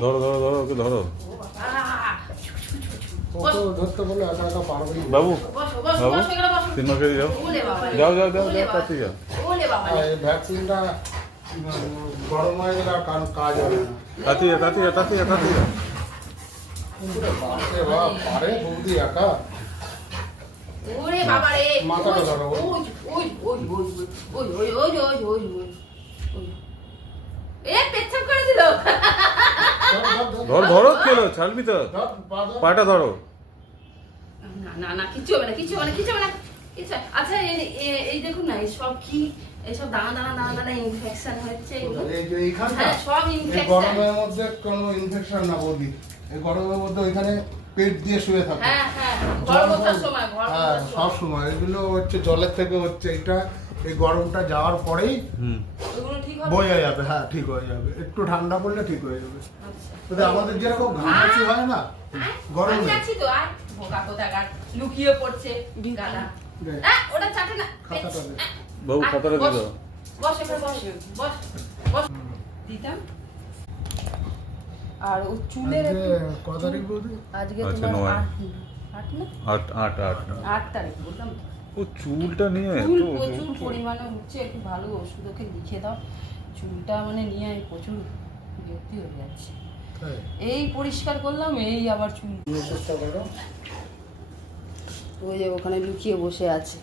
ধরো ধরো ধরো ওকে ধরো। বাবু বাবু সিনেমাকে যাও। যাও যাও যাও যাও কাছে যাও ভ্যাকসিনটা গরম হয়ে গেলে আর কাজ হবে না কাছে যা কাছে যা কাছে যা কাছে যা ওরে বাপরে বাপ, পারে বৌদি একা ওরে বাবা রে মাথাটা ধরো, ওই। ওই ওই ওই ওই ওই ওই ওই ওই ওই ওই ওই এ পেচ্ছাপ করে দিল ধর ধরো কেলো ছাড়বি তো। পাটা ধরো। না না না কিছু হবে না কিছু হবে না কিছু হবে না। আচ্ছা এই- দেখুন না সব কি এইসব দানা দানা দানা দানা ইনফেকশন হচ্ছে হ্যাঁ সব ইনফেকশন গরমের মধ্যে কোনো ইনফেকশন না এই গরমের মধ্যে ওইখানে পেট দিয়ে শুয়ে থাকে। হ্যাঁ হ্যাঁ সব সময়। এগুলো হচ্ছে জলের থেকে হচ্ছে এটা এই গরমটা যাওয়ার পরেই বয়ে যাবে হ্যাঁ ঠিক হয়ে যাবে। একটু ঠান্ডা পড়লে ঠিক হয়ে যাবে। কিন্তু আমাদের যেরকম ঘামাচি হয় না গরম। লুকিয়ে পড়ছে আট আট তারিখ বললাম ও চুলটা নিয়ে চুল এত- প্রচুর পরিমাণে উঠছে একটু ভালো ওষুধ ওকে লিখে দাও। চুলটা মানে নিয়ে আমি প্রচুর বিরক্তি হয়ে যাচ্ছে। এই পরিষ্কার করলাম এই আবার চুল। চেষ্টা করো। ওই যে ওখানে লুকিয়ে বসে আছে।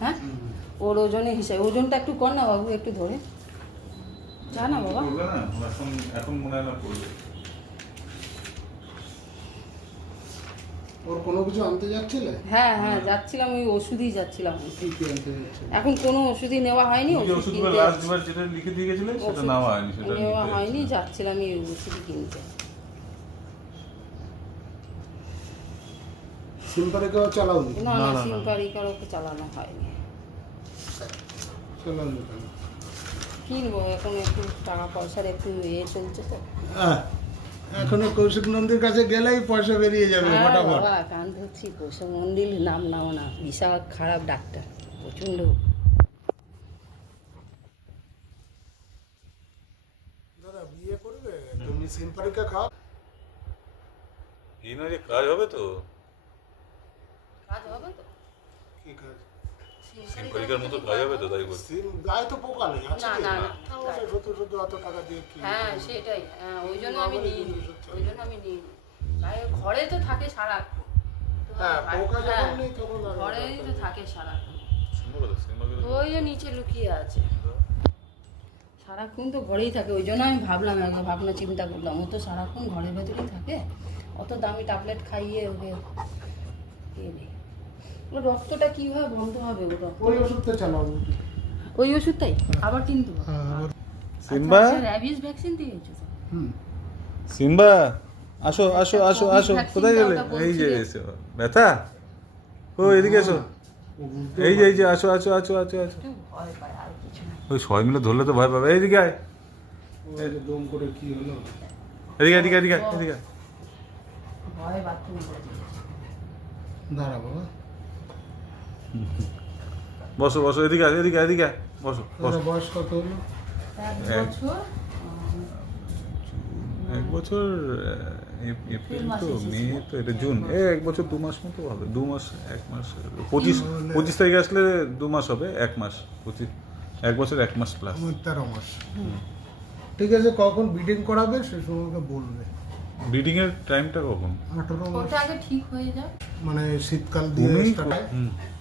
হ্যাঁ? ওর ওজনে হিসাবে ওজনটা একটু কর না বাবু একটু ধরে। যা না বাবা। এখন এখন মনে হয় না করবে। ওর কোনো কিছু আনতে যাচ্ছিলে? হ্যাঁ হ্যাঁ যাচ্ছিলাম ওই ওষুধই যাচ্ছিলাম। কি কি আনতে যাচ্ছিলে? এখন কোনো ওষুধই নেওয়া হয়নি ওষুধ কিনতে লাস্ট বার যেটা লিখে দিয়ে গেছিলে সেটা নেওয়া হয়নি সেটা নেওয়া হয়নি যাচ্ছিলাম। এই ওষুধ কিনতে। সিম্পারিকেও চালাওনি না? না, চালানো হয়নি। কেন? কিনবো এখন একটু টাকা পয়সার একটু ইয়ে চলছে তো। আহ, এখনও কৌশিক নন্দীর কাছে গেলেই পয়সা বেরিয়ে যাবে হ্যাঁ ফটাফট। কান ধরছি কোষ মন্দির নাম নাও না বিশাল খারাপ ডাক্তার প্রচণ্ড। দাদা বিয়ে করবে? তুমি সিম্পারিকা খাও। এই যে কাজ হবে তো। কাজ হবে তো? কি কাজ? সিম্পলিকার মতো কাজ হবে তো তাই বলছি। সিম গায়ে তো পোকা নেই আছে না, না, না। তাহলে শুধু শুধু অত টাকা দিয়ে কি হ্যাঁ সেটাই। হ্যাঁ ওই জন্য আমি নিই ওই জন্য আমি নিই গায়ে ঘরে তো থাকে সারাক্ষণ। তো হ্যাঁ পোকা হ্যাঁ, যখন নেই তখন ঘরেই তো থাকে কথা ওই যে নিচে লুকিয়ে আছে। সারাক্ষণ তো ঘরেই থাকে ওই জন্য আমি ভাবলাম একবার ভাবনা চিন্তা করলাম ও তো সারাক্ষণ ঘরের ভেতরেই থাকে। অত দামি ট্যাবলেট খাইয়ে ওকে রক্তটা কীভাবে বন্ধ হবে ওই ওষুধটা চালাও ওই ওষুধটাই? আবার কিনতে? হ্যাঁ ওর- সিম্বা? র্যাবিস ভ্যাকসিন দিয়েছ হুম। সিম্বা আসো আসো আসো আসো। কোথায় গেলে? এই যে এসো। ব্যথা? ও এদিকে এসো। এই যে এই যে আসো আসো আসো আসো আসো। ওই সবাই মিলে ধরলে তো ভয় পাবে। এইদিকে আয়। দম করে কি হলো? এদিকে এদিকে এদিকে আয়, এদিকে। ভয় বাথরুম দাঁড়া বাবা। বসো বসো এদিকে আয়, এদিকে এদিকে। বসো বসো। বয়স কত হলো? এক বছর। এপ্রিল তো। মে তো এটা জুন। এ এক বছর দু মাস মতো হবে দু মাস এক মাস পঁচিশ পঁচিশ তারিখে আসলে দু মাস হবে এক মাস পঁচিশ এক বছর এক মাস প্লাস তেরো মাস। ঠিক আছে কখন বিডিং করাবে সে সময় ওকে বলবে। ব্রিডিং এর টাইমটা কখন? আঠারো মাস। আগে ঠিক হয়ে যাক। মানে শীতকাল দিয়ে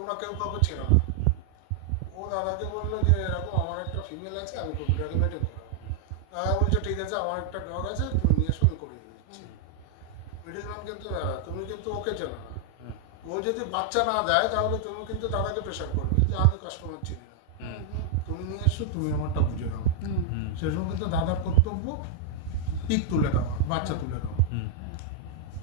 তোমরা কেউ কাউকে চেনো না। ও দাদাকে বলল যে, এরকম আমার একটা ফিমেল আছে, আমি কুকুরটাকে মেটে করাবো দাদা বলছে, ঠিক আছে, আমার একটা ডগ আছে, তুমি নিয়ে এসো করিয়ে দিচ্ছি। মিডিল ম্যান কিন্তু তুমি কিন্তু ওকে চেনো না। ও যদি বাচ্চা না দেয়, তাহলে তুমি কিন্তু দাদাকে প্রেশার করবে যে, আমি কাস্টমার চিনি না। তুমি নিয়ে এসো, তুমি আমারটা বুঝে নাও। হুম হুম সে সময় কিন্তু দাদার কর্তব্য, পিক তুলে দেওয়া, বাচ্চা তুলে দেওয়া।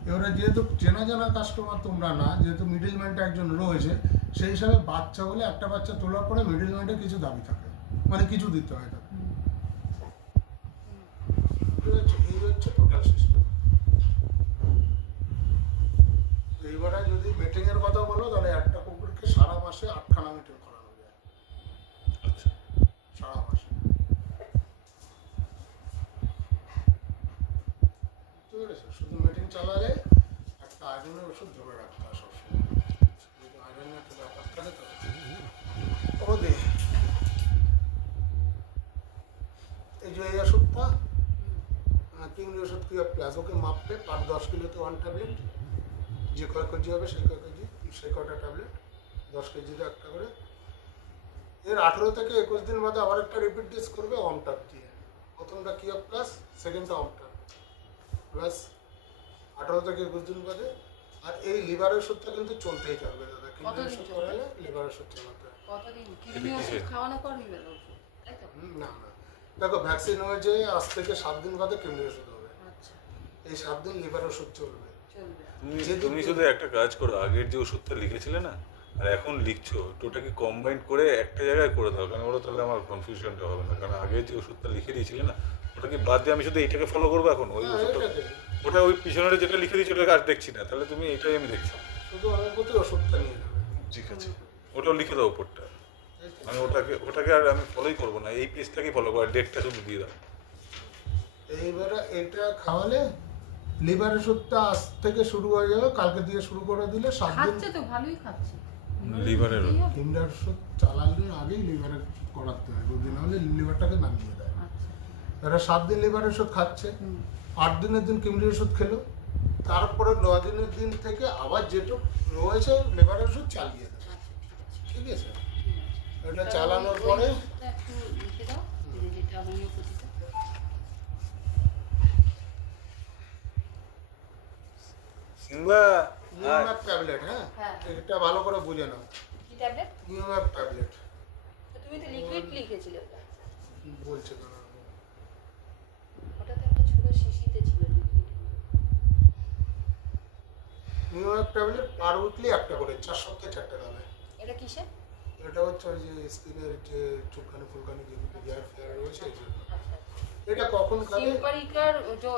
এবারে যেহেতু চেনা জানা কাস্টমার তোমরা না, যেহেতু মিডিল ম্যানটা একজন রয়েছে সেই হিসাবে বাচ্চা হলে একটা বাচ্চা তোলার পরে মিডিল ম্যানটা কিছু দাবি থাকে। মানে কিছু দিতে হয় তাকে। ঠিক আছে? এই হচ্ছে টোটাল সিস্টেম এইবারে যদি মিটিং এর কথা বলো তাহলে একটা কুকুরকে সারা মাসে আটখানা মিটিং করানো যায় আচ্ছা। সারা মাসে। শুধু মিটিং চালালে একটা আয়রনের ওষুধ ধরে রাখতে হয় ও দে এই যে এই ওষুধটা কিংড়ি ওষুধ কি প্লাস ওকে মাপবে পার দশ কিলোতে ওয়ান ট্যাবলেট যে কয় কেজি হবে সেই কয় কেজি সেই কয়টা ট্যাবলেট দশ কেজিতে একটা করে। এর আঠেরো থেকে একুশ দিন বাদে আবার একটা রিপিট ডিস করবে অমটাপ দিয়ে। প্রথমটা কি অফ প্লাস সেকেন্ডটা অমটাপ প্লাস আঠেরো থেকে একুশ দিন বাদে। আর এই লিভারের ওষুধটা কিন্তু চলতেই থাকবে দাদা। কিডনি কতদিন ওষুধ চালাতে কতদিন? কিডনি ওষুধ খাওয়ানো পর নিবে ওষুধ তাই তো? না না। দেখো ভ্যাকসিন হয়েছে আজ থেকে সাত দিন বাদে কিডনি ওষুধ হবে। আচ্ছা। এই সাত দিন লিভার ওষুধ চলবে। চলবে। তুমি শুধু একটা কাজ করো আগের যে ওষুধটা লিখেছিলে না আর এখন লিখছো তো ওটাকে কম্বাইন করে একটা জায়গায় করে দাও কারণ ওটা তাহলে আমার কনফিউশনটা হবে না। কারণ আগের যে ওষুধটা লিখে দিয়েছিলে না ওটাকে বাদ দিয়ে আমি শুধু এইটাকে ফলো করব এখন? ওই ওষুধটা ওটা ওই পিছনে যেটা লিখে দিয়েছি ওটাকে আর দেখছি না। তাহলে তুমি এটাই আমি দেখছি। শুধু হোমিওপ্যাথি ওষুধটা নিয়ে নেবে ঠিক আছে। ওটাও লিখে দাও ওপরটা আমি ওটাকে ওটাকে আর আমি ফলোই করব না। এই পেজটাকেই ফলো করো ডেটটা শুধু দিয়ে দাও। এইবারে এটা খাওয়ালে লিভার ওষুধটা আজ থেকে শুরু হয়ে যাবে কালকে দিয়ে শুরু করে দিলে সাত দিন খাচ্ছে তো ভালোই খাচ্ছে। লিভারের কি হবে? লিভার ওষুধ চালালে আগেই লিভারে করাতে হয় দুদিন হলে লিভারটাকে নামিয়ে দেয়। আচ্ছা। এরা সাত দিন লিভার ওষুধ খাচ্ছে আট দিনের দিন কিমলি ওষুধ খেলো তারপরে ন দিনের দিন থেকে আবার যেটুক রয়েছে লিভার ওষুধ চালিয়ে আচ্ছা ঠিক আছে? তাহলে চালানোর পরে? সিম্বা নিউম্যাপ ট্যাবলেট হ্যাঁ? হ্যাঁ। এটা ভালো করে বুঝে নাও। কি ট্যাবলেট? নিউম্যাপ ট্যাবলেট। তুমি তো লিকুইড লিখেছিলে ওটা। বলছে ওটা তো একটা ছোট শিশিতে ছিল লিকুইড। নিউম্যাপ ট্যাবলেট উইকলি একটা করে চার সপ্তাহে চারটে খাবে এটা কিসে এটা হচ্ছে ওই যে স্কিনের যে চুলকানি ফুলকানি যেগুলো হেয়ার ফেয়ার রয়েছে এই জন্য। আচ্ছা এটা কখন খাবে সিম্পারিকার जो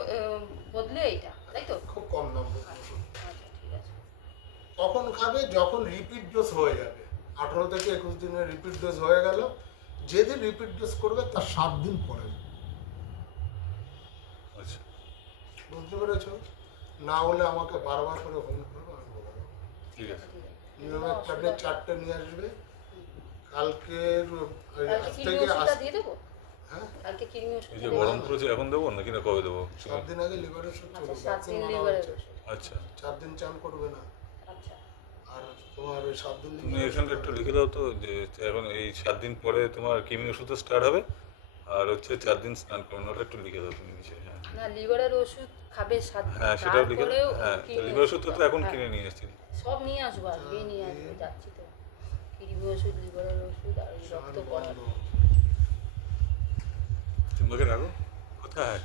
বদলে এটা তাই তো? খুব কম দাম। আচ্ছা কখন খাবে যখন রিপিট ডোজ হয়ে যাবে। আঠারো থেকে একুশ দিনের রিপিট ডোজ হয়ে গেল। যেদিন রিপিট ডোজ করবে তার সাত দিন পরে। আচ্ছা। বুঝতে পেরেছ? না হলে আমাকে বারবার করে ফোন করবে আমি বলে দেবো। ঠিক আছে। নিয়মের ট্যাবলেট চারটে নিয়ে আসবে। কালকে থেকে হ্যাঁ? কালকে কিডনি যে এখন দেবো নাকি না কবে দেবো? সাত দিন আগে ওষুধ আচ্ছা চলবে সাত দিন। ওষুধ আচ্ছা। চার দিন চান করবে না। আচ্ছা। আর তোমার ওই সাত দিন তুমি liver এখানটা একটু লিখে দাও তো যে এখন এই সাত দিন পরে তোমার কিমি ওষুধ স্টার্ট হবে আর হচ্ছে চার দিন স্নান করুন ওটা একটু লিখে দাও তুমি নিচে হ্যাঁ। না লিভারের ওষুধ খাবে সাত হ্যাঁ সেটাও লিখে হ্যাঁ লিভার ওষুধটা তো এখন হ্যাঁ। কিনে নিয়ে এসেছি সব নিয়ে আসব নিয়ে আসব যাচ্ছি তো। কিডনি ওষুধ লিভারের ওষুধ আর রক্ত স্নান করার রাখো কোথায়?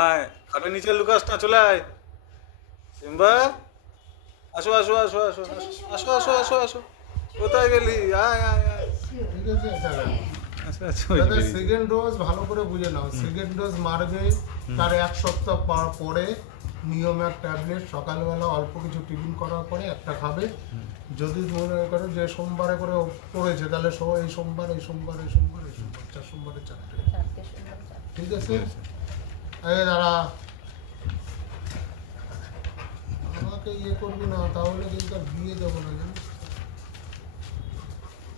আয় খাটের নিচে লুকাস না চলে আয়। সিম্বা আসো আসো আসো আসো আসো আসো আসো আসো কোথায় গেলি? আয় আয় আয়। ঠিক আছে বেরিয়ে- সেকেন্ড ডোজ ভালো করে বুঝে নাও। সেকেন্ড ডোজ মারবে তার এক সপ্তাহ পর- পরে নিয়মে এক ট্যাবলেট সকালবেলা অল্প কিছু টিফিন করার পরে একটা খাবে। যদি মনে করো যে সোমবারে করে পড়েছে তাহলে সো এই সোমবার এই সোমবার এই সোমবার এই সোমবার চার সোমবারে চারটে। ঠিক আছে? এই দাঁড়া। আমাকে ইয়ে করবি না তাহলে কিন্তু আর বিয়ে দেবো না জানিস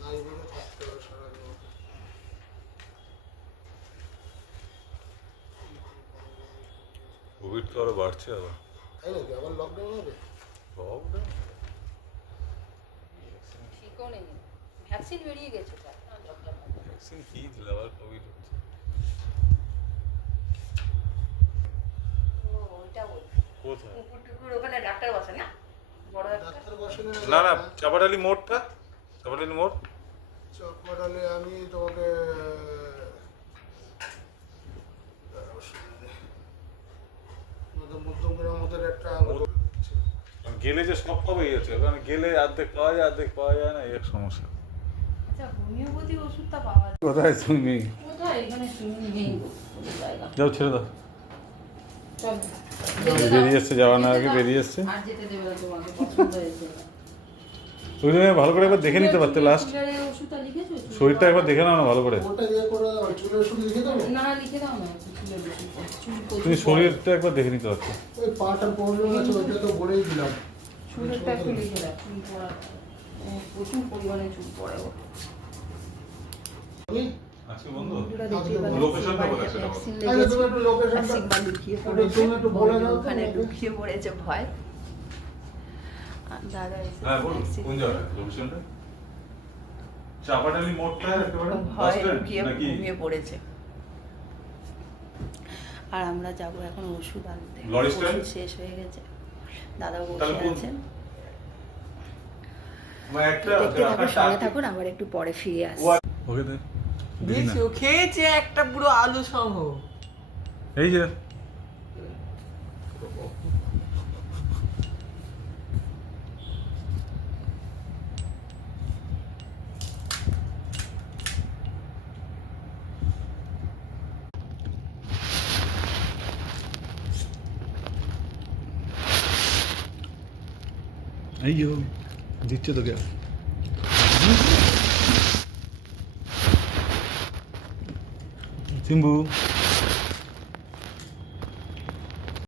তাই বলে থাকতে হবে সারাদিন। কোভিড তো আরও বাড়ছে আবার তাই নাকি? আবার লকডাউন হবে? লকডাউন ঠিকও নেই। ভ্যাকসিন বেরিয়ে গেছে। ভ্যাকসিন কি দিলে? আবার কোভিড হচ্ছে। কোথায়? ওখানে ডাক্তার বসে না? বড় ডাক্তার বসেন না না চাপাটালি মোড়টা? চাপাটালি মোড়? চ চকপাটালে আমি তোমাকে আমাদের একটা কারণ গেলে যে সব পাবেই আছে কারণ গেলে অর্ধেক পাওয়া যায় অর্ধেক পাওয়া যায় না এই এক সমস্যা। আচ্ছা হোমিওপ্যাথি ওষুধটা পাওয়া যায়। কোথায় তুমি? যাও ছেড়ে দাও। বেরিয়ে এসছে, যাওয়ার না আগে বেরিয়ে এসছে। আর যেতে দেবে না তোমাকে পছন্দ হয়েছে। জন্য ভালো করে একবার দেখে নিতে পারতে লাস্ট শরীরটা একবার দেখে নাও না ভালো করে। তুমি শরীরটা একবার দেখে নিতে পারছ ওই পাটার প্রবলেম আছে ওইটা তো বলেই একটু আজকে বন্ধু? লোকেশনটা সেটা। তুমি লোকেশনটা পড়েছে তুমি বলে দাও। ওখানে লুকিয়ে পড়েছে ভয়। দাদা হ্যাঁ বলুন কোন জায়গায় লোকেশনটা? চাপাটালি মোড়টা একেবারে বাস ভয় স্ট্যান্ড লুকিয়ে নাকি? ঘুমিয়ে পড়েছে। আর আমরা যাব এখন ওষুধ আনতে। ওষুধ শেষ হয়ে গেছে। দাদা বসে আছেন। সঙ্গে থাকুন আবার একটু পরে ফিরে আসি। ওকে দে খেয়েছে একটা পুরো আলু সহ। এই যে এই যে দিচ্ছে তোকে সিম্বু